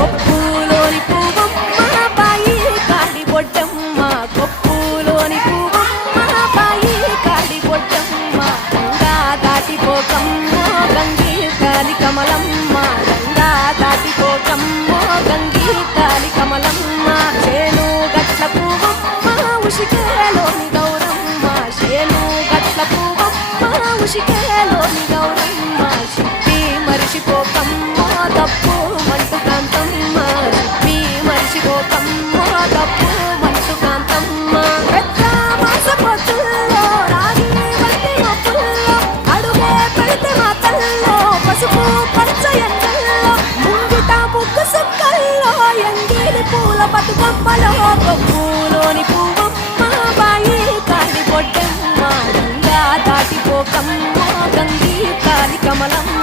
కొప్పులోని పువ్వమ్మ బాయి కాడి బొడ్డమ్మ కొప్పులోని పువ్వమ్మ బాయి కాడి బొడ్డమ్మ గంగా దాటిపోకమ్మో గంగి కాలి కమలమ్మ గంగా దాటిపోకమ్మో గంగి కాలి కమలమ్మ చేను గట్ల పువ్వమ్మ ఉషికేలోని గౌరమ్మ చేను గట్ల పువ్వమ్మ ఉషికేలోని గౌరమ్మ చిప్పి మరిచిపోకమ్మో తప్పు మంటు కాంతమ్మ చిప్పి మరిచిపోకమ్మో తప్పు మంటు కాంతమ్మ పెద్ద మాస పొత్తుల్లో రాగి వంటి మొప్పుల్లో అడుగే పెడితే మాతల్లో పసుపు పచ్చ ఎండల్లో ముంగిట ముగ్గు సుక్కల్లో ఎంగిలి పూల బతుకమ్మలో కొప్పులోని పువ్వమ్మ బాయి కాడి బొడ్డమ్మ గంగా దాటిపోకమ్మో గంగి కాలి కమలమ్మ